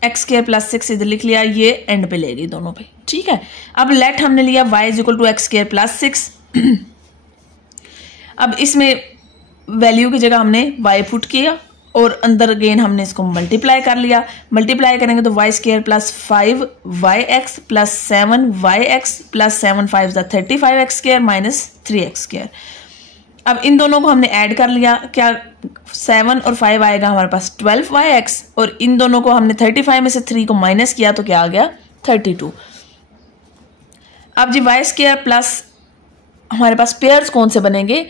x स्क्वायर प्लस 6 इधर लिख लिया, ये एंड पे ले गई दोनों पे। ठीक है, अब लेट हमने लिया y is equal to X square plus 6 अब इसमें वैल्यू की जगह हमने y पुट किया और अंदर अगेन हमने इसको मल्टीप्लाई कर लिया। मल्टीप्लाई करेंगे तो Y square plus 5yx plus 7yx plus 7 5 35x square minus 3x square. अब इन दोनों को हमने ऐड कर लिया, क्या 7 और 5 आएगा हमारे पास 12yx, और इन दोनों को हमने 35 में से 3 को माइनस किया तो क्या आ गया 32। अब जी वाई स्क्र प्लस हमारे पास पेयर्स कौन से बनेंगे,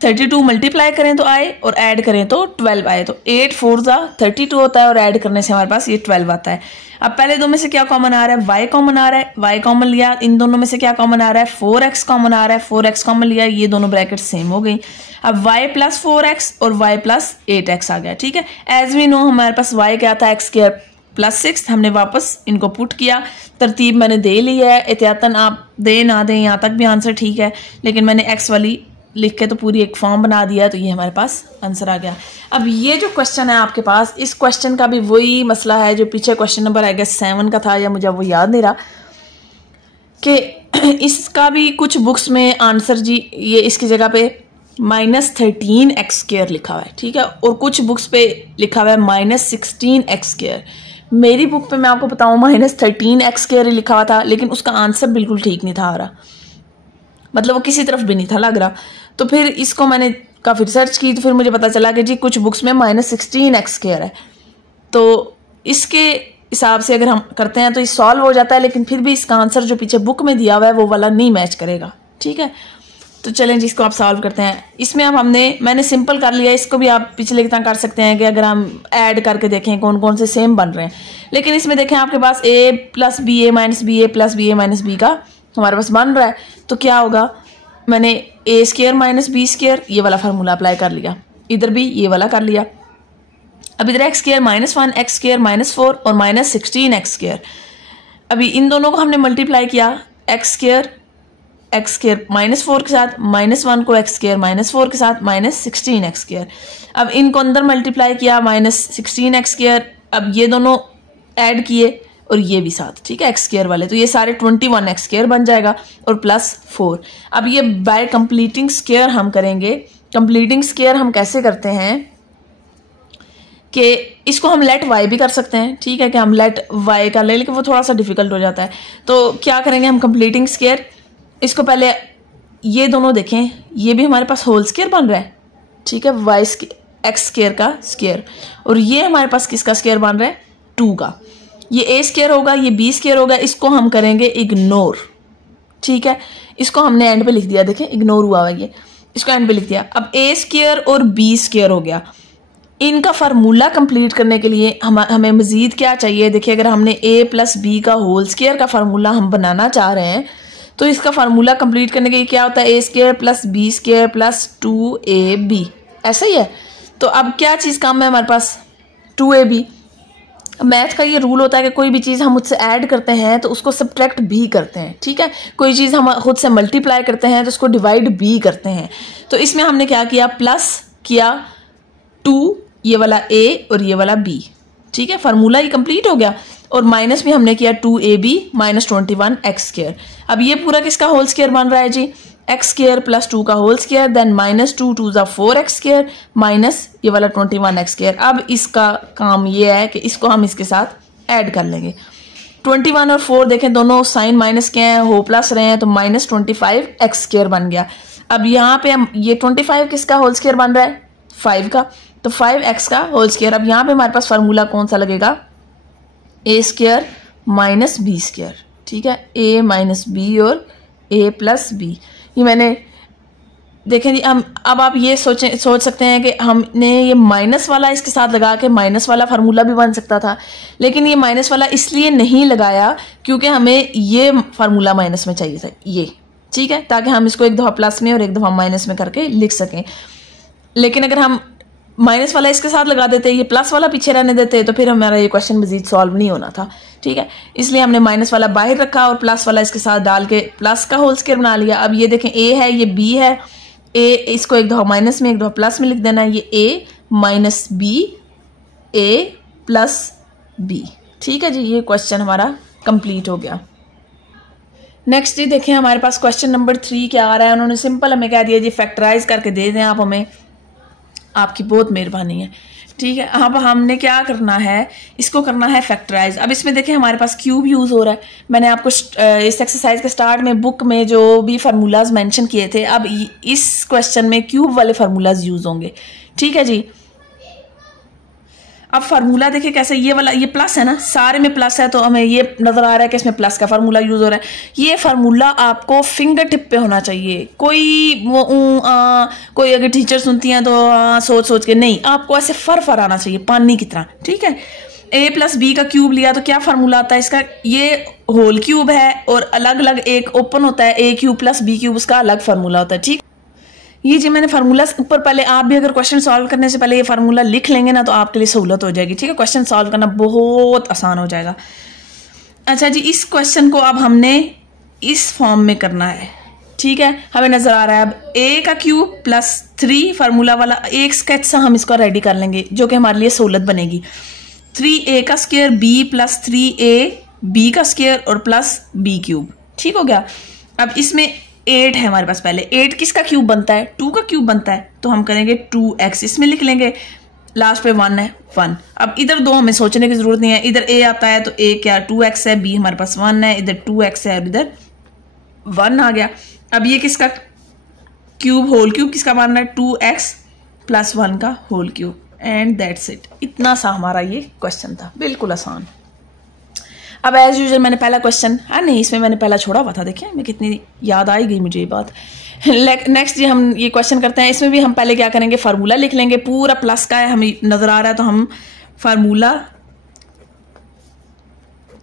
32 मल्टीप्लाई करें तो आए और ऐड करें तो 12 आए, तो 8 4 32 होता है और ऐड करने से हमारे पास ये 12 आता है। अब पहले दो में से क्या कॉमन आ रहा है, y कॉमन आ रहा है, y कॉमन लिया, इन दोनों में से क्या कॉमन आ रहा है 4x कॉमन आ रहा है, 4x कॉमन लिया, ये दोनों ब्रैकेट सेम हो गई। अब y प्लस 4x और y प्लस 8x आ गया, ठीक है। एज वी नो हमारे पास y क्या था x स्क्वायर प्लस 6, हमने वापस इनको पुट किया, तरतीब मैंने दे ली है, एहतियातन आप दे ना दें यहाँ तक भी आंसर ठीक है, लेकिन मैंने x वाली लिख के तो पूरी एक फॉर्म बना दिया, तो ये हमारे पास आंसर आ गया। अब ये जो क्वेश्चन है आपके पास, इस क्वेश्चन का भी वही मसला है जो पीछे क्वेश्चन नंबर आई गेस 7 का था, या मुझे वो याद नहीं रहा, कि इसका भी कुछ बुक्स में आंसर जी ये इसकी जगह पे -13x स्क्वायर लिखा हुआ है, ठीक है, और कुछ बुक्स पे लिखा हुआ है -16x स्क्वायर। मेरी बुक पे मैं आपको बताऊँ -13x स्क्वायर ही लिखा हुआ था, लेकिन उसका आंसर बिल्कुल ठीक नहीं था आ रहा, मतलब वो किसी तरफ भी नहीं था लग रहा। तो फिर इसको मैंने काफ़ी रिसर्च की, तो फिर मुझे पता चला कि जी कुछ बुक्स में -16x स्क्वायर है, तो इसके हिसाब से अगर हम करते हैं तो ये सॉल्व हो जाता है, लेकिन फिर भी इसका आंसर जो पीछे बुक में दिया हुआ है वो वाला नहीं मैच करेगा, ठीक है। तो चलें जी इसको आप सॉल्व करते हैं। इसमें अब मैंने सिंपल कर लिया, इसको भी आप पिछले कितना कर सकते हैं कि अगर हम ऐड करके देखें कौन कौन से सेम बन रहे हैं, लेकिन इसमें देखें आपके पास a plus B A minus B A plus B A minus B का हमारे पास बन रहा है, तो क्या होगा, मैंने ए स्क्वायर माइनस बी स्क्वायर ये वाला फार्मूला अप्लाई कर लिया, इधर भी ये वाला कर लिया। अब इधर एक्स स्क्वायर -1 एक्स स्क्वायर -4 और -16x स्क्वायर, अभी इन दोनों को हमने मल्टीप्लाई किया, एक्स स्क्वायर -4 के साथ, -1 को एक्स स्क्वायर -4 के साथ -16x स्क्वायर। अब इनको अंदर मल्टीप्लाई किया -16x स्क्वायर, अब ये दोनों ऐड किए और ये भी साथ, ठीक है, एक्स स्क्वायर वाले, तो ये सारे 21x स्क्वायर बन जाएगा और +4। अब ये बाय कंप्लीटिंग स्क्वायर हम करेंगे। कंप्लीटिंग स्क्वायर हम कैसे करते हैं कि इसको हम लेट y भी कर सकते हैं, ठीक है, कि हम लेट y कर ले, लेकिन वो थोड़ा सा डिफिकल्ट हो जाता है। तो क्या करेंगे हम कंप्लीटिंग स्क्वायर, इसको पहले ये दोनों देखें, ये भी हमारे पास होल स्क्वायर बन रहा है, ठीक है, एक्स स्क्वायर का स्क्वायर, और ये हमारे पास किसका स्क्वायर बन रहा है 2 का, ये a स्क्वायर होगा, ये b स्क्वायर होगा, इसको हम करेंगे इग्नोर, ठीक है, इसको हमने एंड पे लिख दिया, देखें इग्नोर हुआ है ये, इसको एंड पे लिख दिया। अब a स्क्वायर और b स्क्वायर हो गया, इनका फार्मूला कंप्लीट करने के लिए हमें मजीद क्या चाहिए, देखिए अगर हमने a प्लस बी का होल स्क्वायर का फार्मूला हम बनाना चाह रहे हैं, तो इसका फार्मूला कंप्लीट करने के लिए क्या होता है, a square plus B square plus 2ab, ऐसा ही है। तो अब क्या चीज़ काम है हमारे पास 2ab। मैथ का ये रूल होता है कि कोई भी चीज़ हम उससे ऐड करते हैं तो उसको सब्ट्रैक्ट भी करते हैं, ठीक है, कोई चीज़ हम खुद से मल्टीप्लाई करते हैं तो उसको डिवाइड भी करते हैं। तो इसमें हमने क्या किया, प्लस किया 2, ये वाला a और ये वाला b, ठीक है, फार्मूला ही कंप्लीट हो गया, और माइनस भी हमने किया 2ab -21x स्क्वायर। अब ये पूरा किसका होल स्क्वायर बन रहा है जी, एक्स स्क्वायर प्लस 2 का whole square, then -2 2 4x square minus ये वाला 21x स्क्वायर। अब इसका काम ये है कि इसको हम इसके साथ ऐड कर लेंगे। 21 और 4 देखें दोनों साइन माइनस के हैं, हो प्लस रहे हैं, तो -25x स्क्वायर बन गया। अब यहाँ पे हम ये 25 किसका होल स्क्वायर बन रहा है 5 का, तो 5x का होल स्क्वायर। अब यहाँ पे हमारे पास फार्मूला कौन सा लगेगा, a square minus B square, ठीक है, a माइनस बी और a प्लस बी। ये मैंने देखें जी, हम अब आप ये सोच सकते हैं कि हमने ये माइनस वाला इसके साथ लगा के माइनस वाला फार्मूला भी बन सकता था, लेकिन ये माइनस वाला इसलिए नहीं लगाया क्योंकि हमें ये फार्मूला माइनस में चाहिए था, ये, ठीक है, ताकि हम इसको एक दफ़ा प्लस में और एक दफ़ा माइनस में करके लिख सकें। लेकिन अगर हम माइनस वाला इसके साथ लगा देते, ये प्लस वाला पीछे रहने देते, तो फिर हमारा ये क्वेश्चन मजीद सॉल्व नहीं होना था, ठीक है, इसलिए हमने माइनस वाला बाहर रखा और प्लस वाला इसके साथ डाल के प्लस का होल स्क्वायर बना लिया। अब ये देखें a है, ये b है, a इसको एक दफ़ा माइनस में एक दफ़ा प्लस में लिख देना है, ये a minus B a plus b, ठीक है जी, ये क्वेश्चन हमारा कंप्लीट हो गया। नेक्स्ट जी देखें हमारे पास क्वेश्चन नंबर 3 क्या आ रहा है। उन्होंने सिंपल हमें कह दिया जी फैक्टराइज करके दे दें आप हमें, आपकी बहुत मेहरबानी है। ठीक है, अब हमने क्या करना है, इसको करना है फैक्टराइज। अब इसमें देखें हमारे पास क्यूब यूज़ हो रहा है। मैंने आपको इस एक्सरसाइज के स्टार्ट में बुक में जो भी फार्मूलाज मेंशन किए थे, अब इस क्वेश्चन में क्यूब वाले फार्मूलाज यूज़ होंगे। ठीक है जी, अब फार्मूला देखिए कैसे, ये वाला ये प्लस है ना, सारे में प्लस है, तो हमें ये नजर आ रहा है कि इसमें प्लस का फार्मूला यूज हो रहा है। ये फार्मूला आपको फिंगर टिप पे होना चाहिए। कोई अगर टीचर सुनती हैं तो सोच सोच के नहीं, आपको ऐसे फर आना चाहिए पानी की तरह। ठीक है, a प्लस बी का क्यूब लिया तो क्या फार्मूला आता है इसका, ये होल क्यूब है और अलग अलग एक ओपन होता है, a cube plus B cube, उसका अलग फार्मूला होता है। ठीक, ये जी मैंने फार्मूला ऊपर, पहले आप भी अगर क्वेश्चन सॉल्व करने से पहले ये फार्मूला लिख लेंगे ना तो आपके लिए सहूलत हो जाएगी। ठीक है, क्वेश्चन सॉल्व करना बहुत आसान हो जाएगा। अच्छा जी, इस क्वेश्चन को अब हमने इस फॉर्म में करना है। ठीक है, हमें नजर आ रहा है अब a का क्यूब प्लस 3 फार्मूला वाला एक स्केच सा हम इसको रेडी कर लेंगे जो कि हमारे लिए सहूलत बनेगी। 3a का square b plus 3a b का स्क्वायर और प्लस b क्यूब। ठीक हो गया। अब इसमें 8 है हमारे पास, पहले 8 किसका क्यूब बनता है, 2 का क्यूब बनता है, तो हम करेंगे 2x, इसमें लिख लेंगे, लास्ट पे 1 है 1। अब इधर दो हमें सोचने की जरूरत नहीं है, इधर a आता है तो a क्या 2x है, b हमारे पास 1 है, इधर 2x है और इधर 1 आ गया। अब ये किसका क्यूब, होल क्यूब किसका बन रहा है, 2x प्लस 1 का whole cube, and that's it. इतना सा हमारा ये क्वेश्चन था, बिल्कुल आसान। अब एज यूजुअल मैंने पहला क्वेश्चन, हाँ नहीं इसमें मैंने पहला छोड़ा हुआ था, देखिए मैं कितनी याद आई गई मुझे ये बात। नेक्स्ट जी हम ये क्वेश्चन करते हैं, इसमें भी हम पहले क्या करेंगे, फार्मूला लिख लेंगे, पूरा प्लस का है हमें नजर आ रहा है तो हम फार्मूला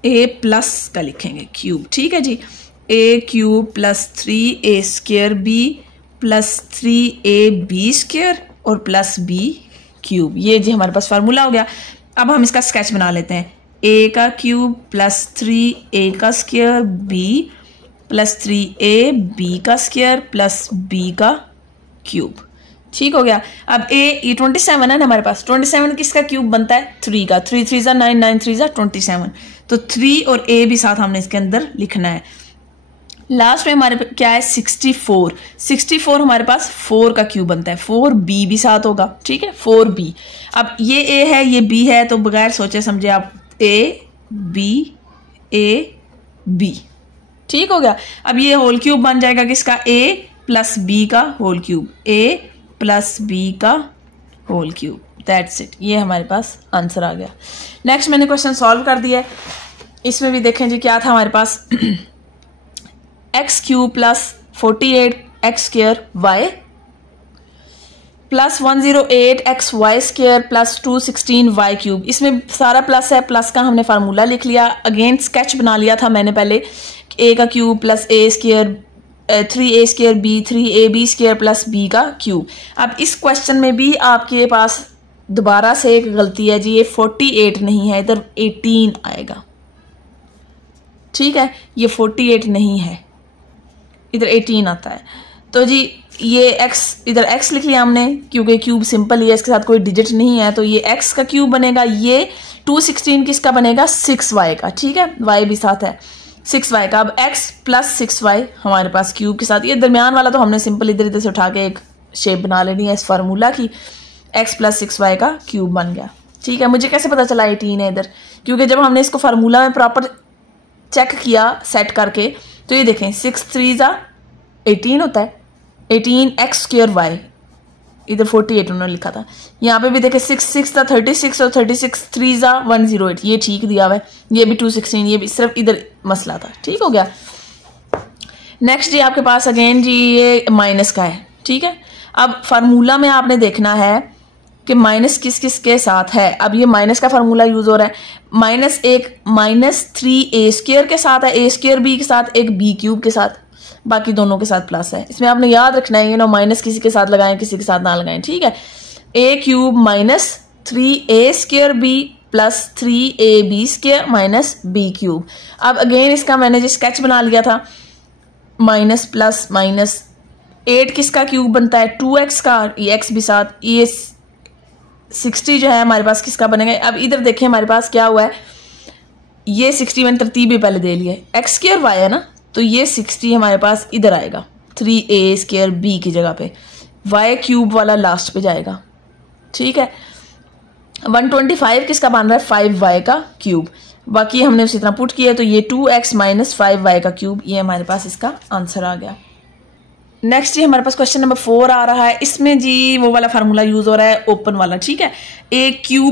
a प्लस का लिखेंगे क्यूब। ठीक है जी, a cube plus 3a square b plus 3ab square और प्लस b क्यूब, ये जी हमारे पास फार्मूला हो गया। अब हम इसका स्केच बना लेते हैं, a का क्यूब प्लस 3a का square b plus 3a b का स्क्वायर प्लस b का क्यूब। ठीक हो गया। अब a ये 27 है ना हमारे पास, 27 किसका क्यूब बनता है, 3 का, 3 3 जा 9 9 3 जा 27, तो 3 और a भी साथ हमने इसके अंदर लिखना है। लास्ट में हमारे क्या है 64, 64 हमारे पास 4 का क्यूब बनता है, 4b भी साथ होगा। ठीक है, 4b। अब ये a है ये b है, तो बगैर सोचे समझे आप a b। ठीक हो गया। अब ये होल क्यूब बन जाएगा किसका, a प्लस b का whole cube, a plus b का होल क्यूब, दैट्स इट। ये हमारे पास आंसर आ गया। नेक्स्ट मैंने क्वेश्चन सॉल्व कर दिया है। इसमें भी देखें जी क्या था हमारे पास, x cube plus 48 x square y plus 108 x y square plus 216 y cube. इसमें सारा प्लस है, प्लस का हमने फार्मूला लिख लिया, अगेन स्केच बना लिया था मैंने पहले, a का cube plus a square 3a square b 3ab square plus b का क्यूब। अब इस क्वेश्चन में भी आपके पास दोबारा से एक गलती है जी, ये 48 नहीं है, इधर 18 आएगा। ठीक है, ये 48 नहीं है, इधर 18 आता है। तो जी ये x, इधर x लिख लिया हमने क्योंकि क्यूब सिंपल ही है, इसके साथ कोई डिजिट नहीं है, तो ये x का क्यूब बनेगा। ये 216 किसका बनेगा, 6y का। ठीक है, y भी साथ है 6y का। अब x प्लस 6y हमारे पास क्यूब के साथ, ये दरमियान वाला तो हमने सिंपल इधर इधर से उठा के एक शेप बना लेनी है इस फार्मूला की, x प्लस 6y का क्यूब बन गया। ठीक है, मुझे कैसे पता चला 18 है इधर, क्योंकि जब हमने इसको फार्मूला में प्रॉपर चेक किया सेट करके, तो ये देखें 6 3 जा 18 होता है, 18 एक्स स्क्वायर वाई, इधर 48 उन्होंने लिखा था। यहाँ पे भी देखें 6 6 था 36 और 36 3 जा 108, ये ठीक दिया हुआ है, ये भी 216, ये भी सिर्फ इधर मसला था। ठीक हो गया। नेक्स्ट जी आपके पास अगेन जी ये माइनस का है। ठीक है, अब फार्मूला में आपने देखना है कि माइनस किस किस के साथ है। अब ये माइनस का फार्मूला यूज हो रहा है, माइनस एक माइनस 3a स्क्वायर के साथ है, a स्क्वायर b के साथ, एक b क्यूब के साथ, बाकी दोनों के साथ प्लस है। इसमें आपने याद रखना है, माइनस किसी के साथ लगाएं किसी के साथ ना लगाएं। ठीक है, a cube minus 3a square b plus 3ab square minus b cube. अब अगेन इसका मैंने जो स्केच बना लिया था, माइनस प्लस माइनस 8 किसका क्यूब बनता है, 2x का, ये x भी साथ, ये 60 जो है हमारे पास किसका बनेगा। अब इधर देखिए हमारे पास क्या हुआ है, ये 60 मैंने तरतीब भी पहले दे लिया है, एक्स स्क्वायर वाई है ना, तो ये 60 हमारे पास इधर आएगा 3a² b की जगह पे, y³ वाला लास्ट पे जाएगा। ठीक है, 125 किसका बन रहा है 5y का क्यूब, बाकी हमने उसी तरह पुट किया, तो ये 2x - 5y का क्यूब, ये हमारे पास इसका आंसर आ गया। नेक्स्ट जी हमारे पास क्वेश्चन नंबर 4 आ रहा है। इसमें जी वो वाला फार्मूला यूज हो रहा है ओपन वाला, ठीक है, a³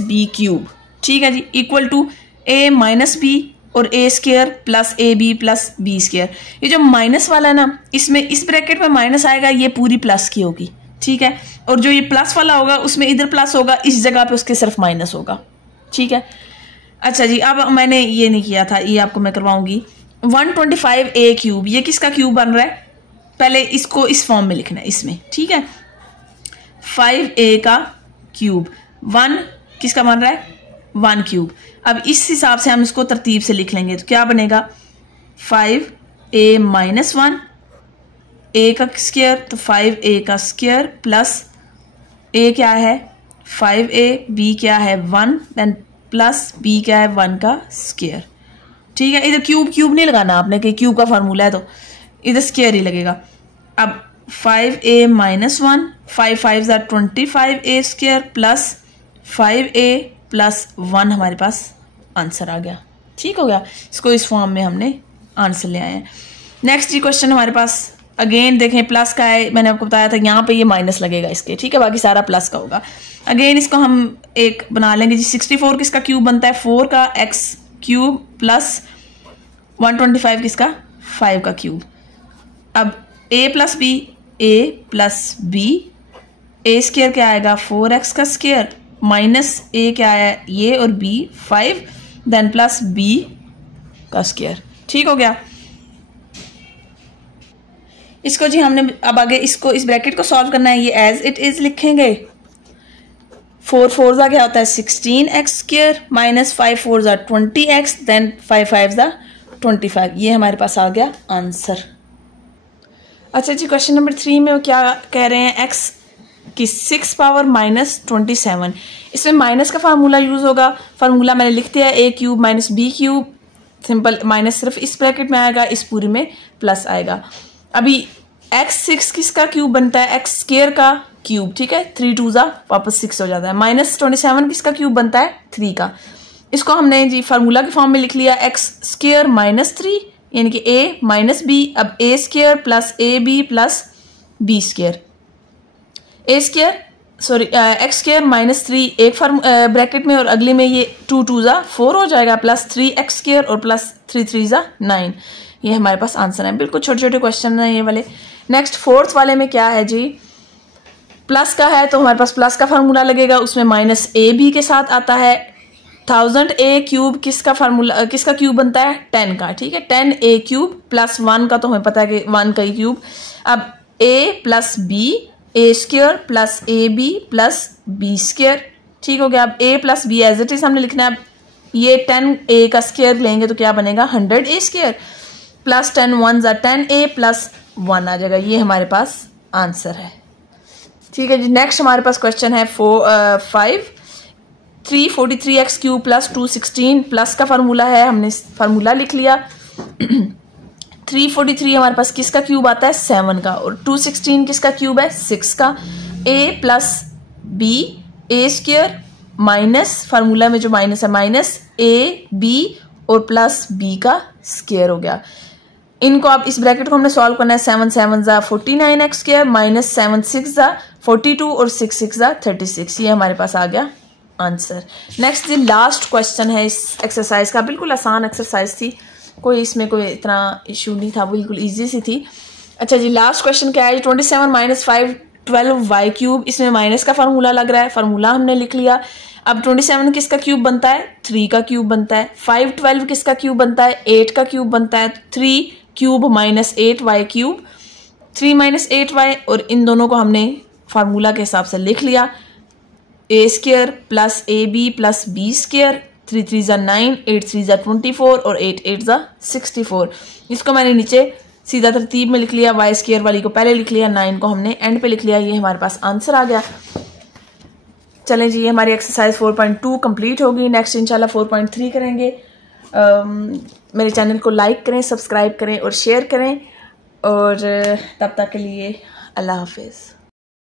- b³, ठीक है जी, इक्वल टू a - b और a² plus ab plus b²। ये जो माइनस वाला है ना, इसमें इस ब्रैकेट में माइनस आएगा, ये पूरी प्लस की होगी, ठीक है, और जो ये प्लस वाला होगा उसमें इधर प्लस होगा, इस जगह पे उसके सिर्फ माइनस होगा। ठीक है, अच्छा जी, अब मैंने ये नहीं किया था, ये आपको मैं करवाऊंगी। 125a³, ये किसका क्यूब बन रहा है, पहले इसको इस फॉर्म में लिखना है इसमें, ठीक है, 5a का क्यूब, 1 किसका बन रहा है 1³। अब इस हिसाब से हम इसको तरतीब से लिख लेंगे, तो क्या बनेगा 5a - 1 a का स्क्वायर, तो 5a का स्क्वायर प्लस a क्या है 5a, b क्या है 1, देन प्लस b क्या है 1 का स्क्वायर। ठीक है, इधर क्यूब नहीं लगाना आपने कि क्यूब का फार्मूला है, तो इधर स्क्वायर ही लगेगा। अब 5a - 1, 5 5 25a² plus 5a plus 1 हमारे पास आंसर आ गया। ठीक हो गया, इसको इस फॉर्म में हमने आंसर ले आए हैं। नेक्स्ट जी क्वेश्चन हमारे पास अगेन देखें प्लस का है, मैंने आपको बताया था यहाँ पे ये माइनस लगेगा इसके, ठीक है, बाकी सारा प्लस का होगा। अगेन इसको हम एक बना लेंगे जी, 64 किसका क्यूब बनता है 4 का x³ प्लस 125 किसका 5 का क्यूब। अब a plus b, a plus b, a² क्या आएगा 4x का स्क्वायर माइनस a क्या है ये और b 5, देन प्लस b का स्क्वायर। ठीक हो गया, इसको जी हमने अब आगे इसको इस ब्रैकेट को सॉल्व करना है, ये एज इट इज लिखेंगे। 4 4 क्या होता है 16x² माइनस 5 4 20x, देन 5 5 25, ये हमारे पास आ गया आंसर। अच्छा जी, क्वेश्चन नंबर 3 में वो क्या कह रहे हैं, x की 6 पावर -27, इसमें माइनस का फार्मूला यूज होगा। फार्मूला मैंने लिख दिया है a³ - b³, सिंपल, माइनस सिर्फ इस ब्रैकेट में आएगा, इस पूरी में प्लस आएगा। अभी x6 किसका क्यूब बनता है x² का क्यूब, ठीक है, 3 2 वापस 6 हो जाता है, -27 किसका क्यूब बनता है 3 का। इसको हमने जी फार्मूला के फॉर्म में लिख लिया x² - 3 यानी कि a - b, अब a² plus ab plus b², x² - 3 एक ब्रैकेट में और अगले में ये 2 2 4 हो जाएगा, प्लस 3x² और प्लस 3 3 9, ये हमारे पास आंसर है। बिल्कुल छोटे छोटे क्वेश्चन हैं ये वाले। नेक्स्ट फोर्थ वाले में क्या है जी, प्लस का है तो हमारे पास प्लस का फार्मूला लगेगा, उसमें -ab के साथ आता है। 1000a³ किसका फार्मूला, किसका क्यूब बनता है 10 का, ठीक है, 10a³ प्लस 1 का तो हमें पता है कि 1 का ही क्यूब। अब a plus b, a² plus ab plus b², ठीक हो गया। अब a plus b as it is हमने लिखना है। अब ये 10a का स्क्वायर लेंगे तो क्या बनेगा 100a² प्लस 10 1 10a प्लस 1 आ जाएगा, ये हमारे पास आंसर है। ठीक है जी, नेक्स्ट हमारे पास क्वेश्चन है 5 343x³ प्लस 216, प्लस का फार्मूला है, हमने फार्मूला लिख लिया। 343 हमारे पास किसका क्यूब आता है 7 का, और 216 किसका क्यूब है 6 का। a plus b a² minus formula में जो माइनस है माइनस a b और प्लस b का स्क्वायर हो गया। इनको आप इस ब्रैकेट को हमने सॉल्व करना है। 7 7 49x² माइनस 7 6 42 और 6 6 36, ये हमारे पास आ गया आंसर। नेक्स्ट जी लास्ट क्वेश्चन है इस एक्सरसाइज का, बिल्कुल आसान एक्सरसाइज थी, कोई इसमें कोई इतना इशू नहीं था, बिल्कुल इजी सी थी। अच्छा जी, लास्ट क्वेश्चन क्या है 27 - 5 12y³, इसमें माइनस का फार्मूला लग रहा है, फार्मूला हमने लिख लिया। अब 27 किसका क्यूब बनता है 3 का क्यूब बनता है। 5 12 किसका क्यूब बनता है 8 का क्यूब बनता है। 3³ - 8y³, 3 - 8y, और इन दोनों को हमने फार्मूला के हिसाब से लिख लिया। a² plus ab plus b², 3 3 9, 8 3 24 और 8 8 64। इसको मैंने नीचे सीधा तरतीब में लिख लिया, y² वाली को पहले लिख लिया, 9 को हमने एंड पे लिख लिया, ये हमारे पास आंसर आ गया। चलें जी, ये हमारी एक्सरसाइज 4.2 कंप्लीट होगी। नेक्स्ट इंशाल्लाह 4.3 करेंगे। मेरे चैनल को लाइक करें, सब्सक्राइब करें और शेयर करें। और तब तक के लिए अल्लाह हाफिज़।